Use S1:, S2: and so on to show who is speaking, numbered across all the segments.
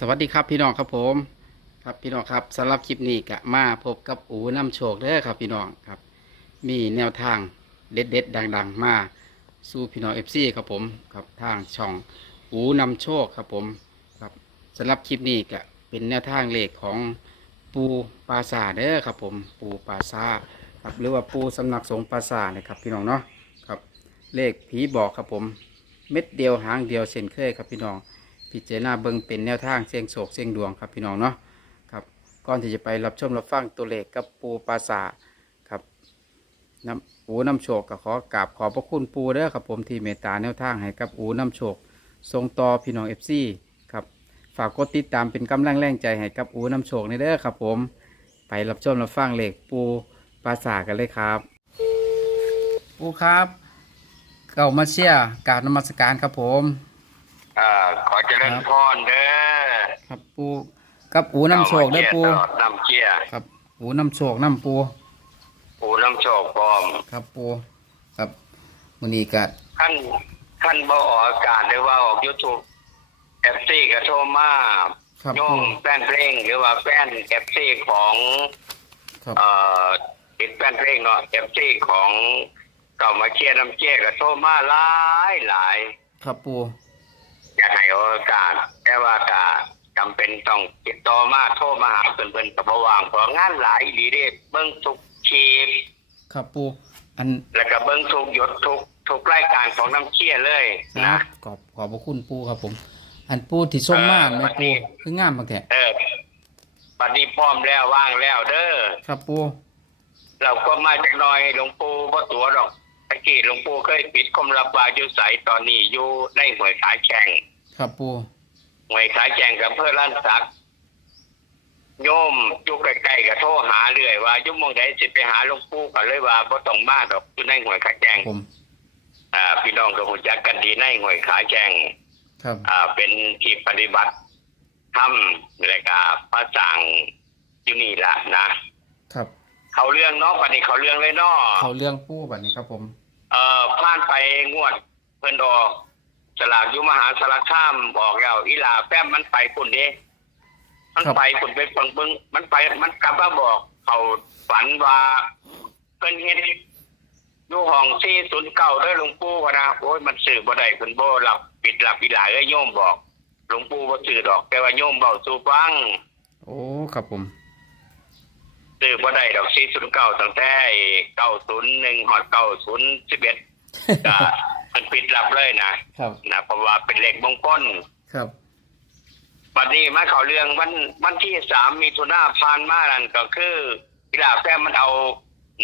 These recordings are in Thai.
S1: สวัสดีครับพี่น้องครับผม ครับพี่น้องครับสำหรับคลิปนี้ก็มาพบกับอูน้ำโชคเด้อครับพี่น้องครับ มีแนวทางเด็ดเด็ดๆดัง ๆ มาสู่พี่น้องเอฟซีครับผมครับทางช่องอูน้ำโชคครับผมครับสำหรับคลิปนี้ก็เป็นแนวทางเลขของปูปราสาเด้อครับผม ปูปราสาครับหรือว่าปูสำนักสงปราสาทนะครับพี่น้องเนาะครับเลขผีบอกครับผม เม็ดเดียวหางเดียวเช่นเคยครับพี่น้อง พิจารณาเบิ่งเป็นแนวทางเสียงโศกเสียงดวงครับพี่น้องเนาะครับก่อนที่จะไปรับชมรับฟังตัวเลขกับปูปราสาครับน้ำอูน้ำโชคก็ขอกราบขอบพระคุณปูเด้อครับผมที่เมตตาแนวทางให้กับอูน้ำโชคส่งต่อพี่น้องเอฟซีครับฝากกดติดตามเป็นกำลังแรงใจให้กับอูน้ำโชคในเด้อครับผมไปรับชมรับฟังเลขปูปราสากันเลยครับ ปูครับเก่ามาเชียร์กรารนมัสการครับผม
S2: อ่าขอเจริญพรเด้อ
S1: ครับปูกับอูน้ำโชคได้อปู
S2: ตลอดน้ำเชี่ย
S1: ครับอูน้ำโชคน้ำปู
S2: ปูน้ำโชคพร้อม
S1: ครับปูครับมือนี้กัด
S2: ขั้นขั้นบ่ออกอากาศหรือว่าออกยูทูบเอฟซีกระโทรมา
S1: ครับ
S2: โย
S1: ปู
S2: มแฟนเพลงหรือว่าแฟนเอฟซีของ
S1: ครับ
S2: เอ่อติดแฟนเพลงเนาะเอฟซีของเก่ามาเชียร์น้ำเชี่ยกระโทรมาหลายหลาย
S1: ครับปู
S2: อยากให้ออกอากาศแต่ว่าก็จำเป็นต้องติดต่อมาโทรมาหาเพิ่นๆกับบ่ว่างเพราะงานหลายดีเด้เบิ่งทุกชีพ
S1: ครับปูอัน
S2: แล้วก็เบิ้งทุกหยดทุกทุกรายการของน้ำเชี่ยเลย
S1: นะ
S2: นะ
S1: ขอบขอบพระคุณปูครับผม อันปูที่ส่งมา
S2: เออ
S1: แม่
S2: วันนี้
S1: ปูคืองามบางแท้
S2: เออบัดนี้พร้อมแล้วว่างแล้วเด้อ
S1: ครับปู
S2: เราก็มาจากหน้อยหลวงปู่บ่ตัวดอก ตะกี้หลวงปู่เคยปิดคมรับวาอยู่ใสตอนนี้อยู่ในหวยขายแข่ง
S1: ครับปู
S2: หวยขายแข่งกับเพื่อร้านสักโยมอยู่ใกล้ๆก็โทรหาเรื่อยว่าอยู่หมองใดสิไปหาหลวงปู่ก็เลยว่าบ่ต้องมาดอกอยู่ในหวยขายแข่ง
S1: ผม
S2: อ่า พี่น้องก็รู้จักกันดีในหวยขายแข่ง
S1: ครับ
S2: อ่า เป็นที่ปฏิบัติทำและก็พระสั่งอยู่นี่ละนะครับ เขาเรื่องเนาะปันนี้เขาเรื่องเลยเนาะ
S1: เขาเรื่องปูแบบนี้ครับผม
S2: เอ่อผ่านไปงวดเพิ่นดอกสลากอยุมหาสารคามบอกแล้วอีหลาแป้มมันไปปุ่นเด้มันไปปุ่นไปเบิ่งเบิ่งมันไปมันกลับมาบอก เขาฝันว่าเพิ่นเฮ็ดอยู่ห้อง409เด้อหลวงปู่ว่านะโอ้ยมันซื้อบ่ได้เพิ่นบ่รับปิดรับอีหลาเอ้ยโยมบอกหลวงปู่บ่ซื้อดอก แต่ว่าโยมเบาสู่ฟัง
S1: โอ้ครับผม
S2: ซื้อบ่ได้ดอก409ตั้งแต่901ฮอด901ก็มันปิดรับเลยนะครับ นะเพราะว่าเป็นเลขมงคล
S1: ครับ
S2: บัดนี้มาเข้าเรื่องวันวันที่3มีถุนาผ่านมานั่นก็คืออีหลาแฟมันเอา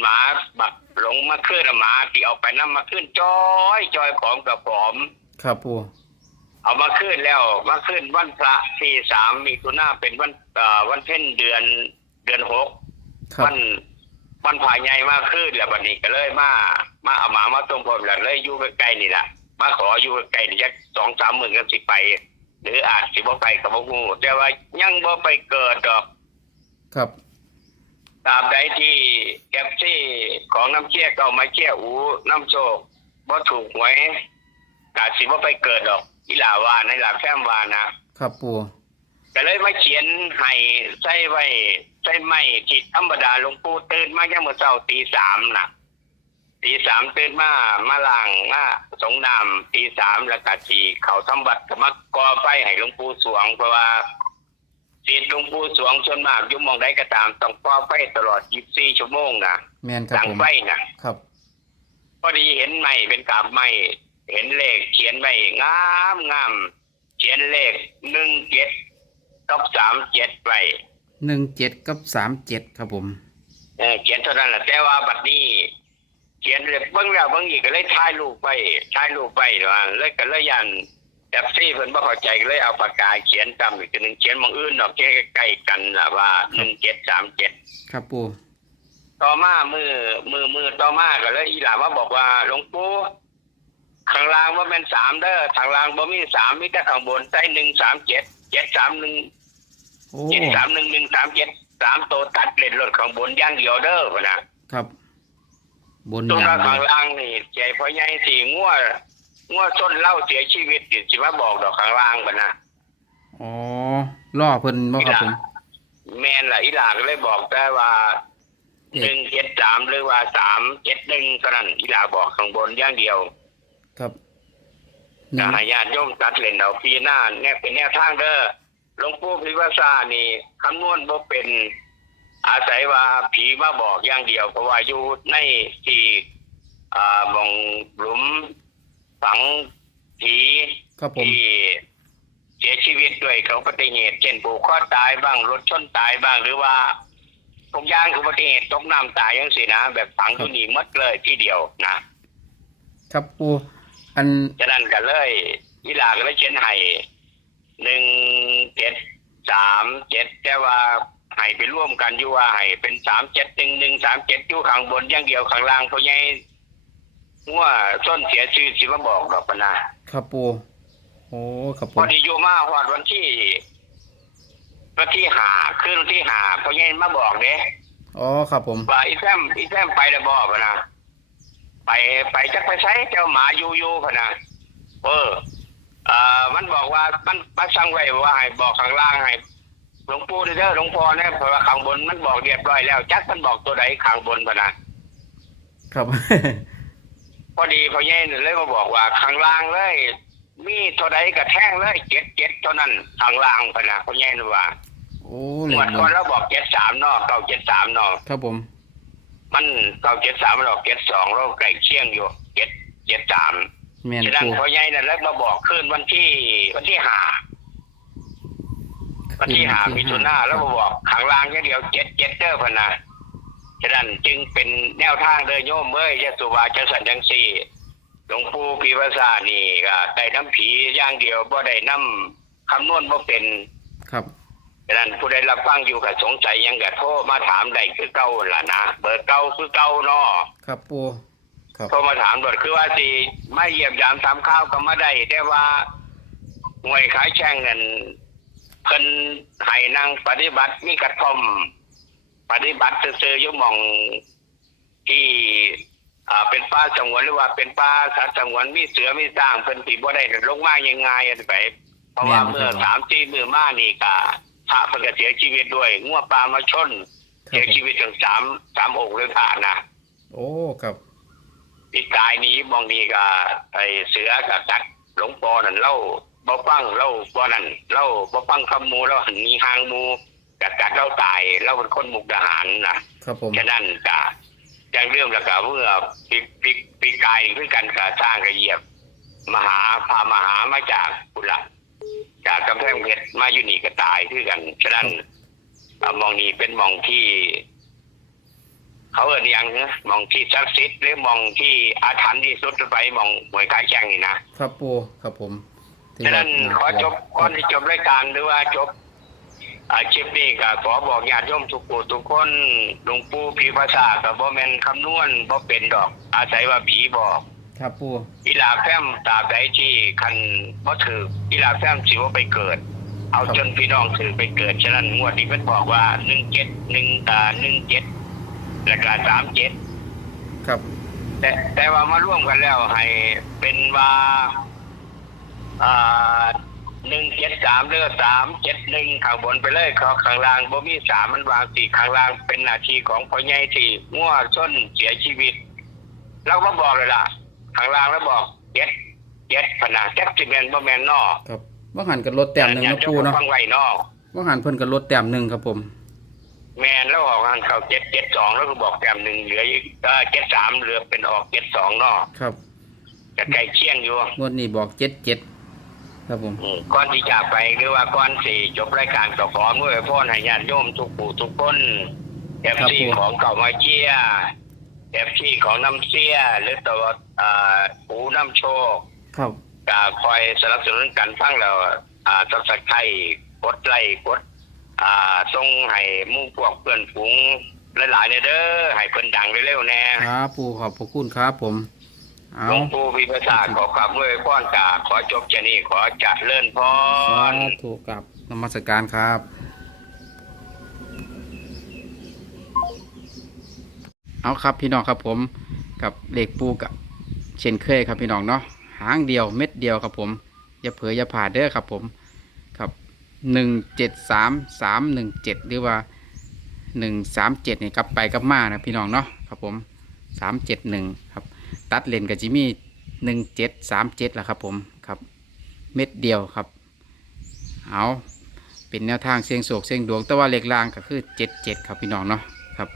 S2: หมาบักหลงมาขึ้นหมาที่เอาไปนํมาขึ้นจอยจอยของกับผม
S1: ครับปู
S2: เอามาขึ้นแล้วมาขึ้นวันพระที่สามมีตุนาเป็นวันเอ่อวันเพ็ญเดือนเดือนหก
S1: ครับ
S2: วันวันผายใหญ่มากขึ้นแล้วบัดนี้ก็เลยมา มาเอาหมามาต้มผมแล้วเลยอยู่ใกล้ๆนี่แหละมาขออยู่ใกล้ๆนี่จักสองสามหมื่นกันสิไป หรืออาจสิบ่ไปกับบ่ฮู้แต่ว่ายังบ่ไปเกิดดอก
S1: ครับ
S2: ตามใดที่แก็บที่ของน้ำเชี่ยเก่ามาเชี่ยอูน้ำโชคบ่ถูกหวยอาจสิบ่ไปเกิดดอกอีหลาว่าในหลาแฟมว่านะ
S1: ครับปู
S2: ก็เลยมาเขียนให้ใส่ไว้ใส่ไม้ที่ธรรมดาหลวงปู่ตื่นมาย่ามมื้อเช้าตีสามน่ะตีสามตื่นมามาล้างมาสงน้ำตีสามแล้วก็สีเขาทำบัตรก็มากอไฟให้หลวงปู่สวงเพราะว่าศีลหลวงปู่สวงส่วนมากอยู่หมองใดก็ตามต้องก่อไฟตลอด24ชั่วโมงน่ะ
S1: แมนค
S2: ห
S1: รับ
S2: ลัง
S1: ผม
S2: ไฟน่ะ
S1: ครับ
S2: พอดีเห็นไม้เป็นกาบไม้เห็นเลขเขียนไว้งามงามเขียนเลขหนึ่งเจ็ด กับสามเจ็ดไว้
S1: หนึ่งเจ็ดกับสามเจ็ดครับผม
S2: เออเขียนเท่านั้นแหละแต่ว่าบัดนี้เขียนเลยเบิ่งแล้วเบิ่งอีกก็เลยถ่ายรูปไว้ถ่ายรูปไว้ว่าเลยก็เลยยันแอบซี่เพิ่นบ่เข้าใจก็เลยเอาปากกาเขียนตามอีกทีหนึงเขียนหมองอื่นดอกแค่ใกล้ๆกันล่ะว่า1737
S1: ครับปู
S2: ต่อมามือมือมือต่อมาก็เลยอีหลามาบอกว่าหลวงปู่ข้างล่างว่าเป็นสามเด้อข้างล่างบ่มีสามมีแต่ข้างบนใส่หนึ่งสามเจ็ดเจ็ดสามหนึ่ง
S1: โอ้
S2: เจ็ดสามหนึ่งหนึ่งสามเจ็ดสามตัวตัดเล่นรถข้างบนอย่างเดียวเด้อพะนะครับ
S1: บน
S2: ตัว
S1: อย่าง
S2: ข้าง
S1: เดียว
S2: ล่างนี่ใจพ่อใหญ่สี่งัวงัวส้นเหล่าเสียชีวิตอยู่สิมาบอกดอกข้างล่างพะนะ
S1: อ๋อล่อเพิ่นบ่ครับผม
S2: แม่นล่ะอีหลาก็เลยบอกแต่ว่า
S1: เจ็ด
S2: หนึ่งเจ็ดสามหรือว่าสามเจ็ดหนึ่งเท่านั้นอีหลาบอกข้างบนอย่างเดียว
S1: ครับห
S2: จะ
S1: นึ่ง
S2: ให้ญาติโยมตัดเล่นเอาปีหน้าแน่เป็นแนวทางเด้อ หลวงปู่พิวาสานี่คำนวณบ่เป็น อาศัยว่าผีมาบอกอย่างเดียว เพราะว่าอยู่ในที่อ่าหมองหลุมฝังผี
S1: ครับผม
S2: ที่เสียชีวิตด้วยของอุบัติเหตุเช่นผูกคอตายบ้างรถชนตายบ้างหรือว่าทุกอย่างอุบัติเหตุตกน้ำตายยังสินะแบบฝังที่นี่หมดเลยที่เดียวนะ ครับ
S1: ปูอัน
S2: ฉะนั้นก็เลยอีหลาก็เลยเขียนให้หนึ่ง เจ็ดสามเจ็ดแต่ว่าให้ไปร่วมกันอยู่ว่าให้เป็นสามเจ็ดหนึ่งหนึ่งสามเจ็ดอยู่ข้างบนอย่างเดียวข้างล่างเพราะไงว่าส้นเสียชื่อสิมาบอกดอกปะนะครับ
S1: ปูโอ้ครับผ
S2: พอ
S1: ม
S2: ดีอยู่มาหอดวันที่วันที่หาขึ้นวันที่หาเพราะไงมาบอกเด้
S1: อ๋อครับผม
S2: ว่าอีแซมอีแซมไปแล้วบอกปะนะไปไปจักไปใช้เจ้าหมาอยู่อยู่พะนะเออเอ่อมันบอกว่ามันมันสั่งไว้ว่าให้บอกข้างล่างให้หลวงปู่เด้อหลวงพ่อเนี่ยเพราะว่าข้างบนมันบอกเรียบร้อยแล้ว จักมันบอกตัวใดข้างบนพะนะครับ พอดีพอเย็นเลยมาบอกว่าข้างล่างเลย มีตัวใดกระแทงเลยเจ็ดเจ็ดเท่านั้นข้างล่างพะนะพอเย็นว่า
S1: โอ้
S2: ห
S1: เห
S2: ม
S1: ล็
S2: ว
S1: ก
S2: ด
S1: บ
S2: ก่อน
S1: น
S2: เราบอกเจ็ดสามเนาะเก้าเจ็ดสามเนาะ
S1: ครับผม
S2: มันเก้าเจ็ดสามมันออกเจ็ดสองเราใกล้เคียงอยู่เจ็ดเจ็ดสาม
S1: แม่น
S2: ฉะนั้น
S1: ปู
S2: พ่อใหญ่นั่นแล้วมาบอกขึ้นวันที่ วันที่หาวันที่หามิถุนาแล้วมาบอกข้างล่างอย่างเดียวเจ็ดเจ็ดเด้อพะนะฉะนั้นจึงเป็นแนวทางเดินโยมเอ้ยยะสุวาจะสันจังสี่หลวงปู่ปีภาษานี่ก็ได้น้ำผีอย่างเดียวบ่ได้น้ำคำนวณบ่เป็น
S1: ครับ
S2: ฉะนั้นผู้ใดรับฟังอยู่ก็สงสัยหยังก็โทรมาถามได้คือเก่าล่ะนะเบอร์เก่าคือเก่าเนาะ
S1: ครับปู ครับ
S2: โทรมาถามด่วนคือว่าสิไม่เยี่ยมยามทำข้าวก็มาได้แต่ว่าหน่วยขายแช่งเงินเพิ่นให้นางปฏิบัติมีกระท่อม ปฏิบัติซื่อๆอยู่หมองที่อ่าเป็นป่าสงวนหรือว่าเป็นป่าสัตว์สงวนมีเสือมีสร้างเพิ่นสิบ่ได้ลงมายังไงอันไป เพราะว่าเมื่อสามสี่มือมานี่ก็พระเพิ่นก็เสียชีวิตด้วยงัวปลามาชน
S1: ครั
S2: เสี
S1: บ
S2: ย
S1: ผม
S2: ชีวิตถึงสามสามองค์เลยผ่านนะ
S1: โอ้ครับ
S2: อีกกายนี้มองนี้ก็ไอเสือกับกัดหลวงปอนั่นเล่าบ่ฟังเล่าบ่นั่นเล่าบ่ฟังคำหมูเล่าหันมีหางหมูกัดกัดเล่าตายเล่าเป็นคนมุกดาหารนะครับ
S1: ผม
S2: ฉะนั้นก็อย่างเรื่องแล้วก็เมื่อปีปีปีกายคือกันก็สร้างกระเหยียบ มหาพามหามาจากกุละจากกำแพงเพชรมาอยู่นี่ก็ตายคือกันฉะนั้นอ่ามองนี้เป็นมองที่ เขาเอ่ยยังนะมองที่ศักดิ์สิทธิ์หรือมองที่อาถรรพ์ที่สุดไปมองหวยกายแช่งนี่นะครับ
S1: ปูครับผมที่
S2: ฉะนั้น
S1: ว่า
S2: ขอจบก่อนที่จบรายการหรือว่าจบอาชีพนี้ก็ขอบอกญาติโยมทุกผู้ทุกคนหลวงปู่ผีภาษากับบ่แม่นคำนวณบ่เป็นดอก อาศัยว่าผีบอก
S1: ครับปู
S2: อีลาแฟมตราบใดที่คันบ่ถืออีลาแฟมสิว่าไปเกิด เอาจนพี่น้องถือไปเกิด ฉะนั้นงวดนี้เพิ่นบอกว่า17 1ตา17 แล้วก็37
S1: ครับ
S2: แต่แต่ว่ามาร่วมกันแล้วให้เป็นว่าอ่าหนึ่งเจ็ดสามเลือสามเจ็ดหนึ่งข้างบนไปเลยขอข้างล่างบ่มีสามมันวางสี่ข้างล่างเป็นหน้าที่ของพ่อใหญ่ที่ง่วส้นเสียชีวิตเราก็บอกเลยล่ะข้างล่างแล้วบอกเจ็ดเจ็ดพนาเจ็ดสิบแมนบ่แมนนอ
S1: ครับว่าหันกันรถแต้มหนึ่งนะปูเนาะ
S2: ฟังไว้นอ
S1: ว่าหันเพิ่นกันรถแต้มหนึ่งครับผม
S2: แมนแล้วออกหันเขาเจ็ดเจ็ดสองแล้วก็บอกแต้มหนึ่งเหลืออีกเจ็ดสามเหลือเป็นออกเจ็ดสองนอ
S1: ครับ
S2: จะใกล้เคียงอยู่
S1: งวดนี้บอกเจ็ดเจ็ดครับผม
S2: อืมก่อนที่จากไปหรือว่าก่อนสี่จบรายการก็ขอด้วยพ่อให้ญาติโยมทุกผู้ทุกคนเอฟซีของเก่ามาเชียเอฟซีของน้ำเสียหรือตัวอ่าหูน้ำโชค
S1: ครับ
S2: ก็คอยสนับสนุนกันฟังแล้วอ่าสับสไครกดไลค์กด อ่าส่งให้หมู่พวกเพื่อนฝูงหลายๆเนี่ยเด้อให้เพิ่นดังเร็วๆแน่
S1: ครับปูขอบพระคุณครับผมเอา
S2: หลวงปู่พิพาษาขอความด้วยพ่อนกาขอจบแค่นี้ขอจัดเลื่อนพ
S1: สารธุกับนมัสการครับเอาครับพี่น้องครับผมกับเลขปูกับเช่นเคยครับพี่น้องเนาะหางเดียวเม็ดเดียวครับผมอย่าเผลออย่าผ่าดเด้อครับผมครับ หนึ่งเจ็ดสามสามหนึ่งเจ็ดหรือว่าหนึ่งสามเจ็ดนี่กลับไปกลับมานะพี่น้องเนาะครับผมสามเจ็ดหนึ่งครับ ตัดเลนกับจิมี่หนึ่งเจ็ดสามเจ็ดละครับผมครับ เม็ดเดียวครับ เอาเป็นแนวทางเสียงโศกเสียงดวง แต่ว่าเลขล่างก็คือเจ็ดเจ็ดครับพี่น้องเนาะครับ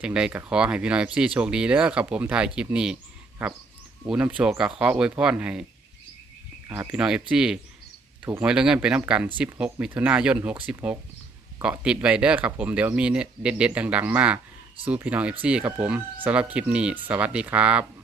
S1: จังใดก็ขอให้พี่น้องเอฟซีโชคดีเด้อครับผมถ่ายคลิปนี้ครับ อูน้ำโชคก็ขออวยพรให้พี่น้องเอฟซี ถูกหวยแล้วเงินไปน้ำกัน 16 มิถุนายน 66 เกาะติดไวเดอร์ครับผมเดี๋ยวมีเนี่ยเด็ดๆดัง ๆ มาสู้พี่น้องเอฟซีครับผมสำหรับคลิปนี้ สวัสดีครับ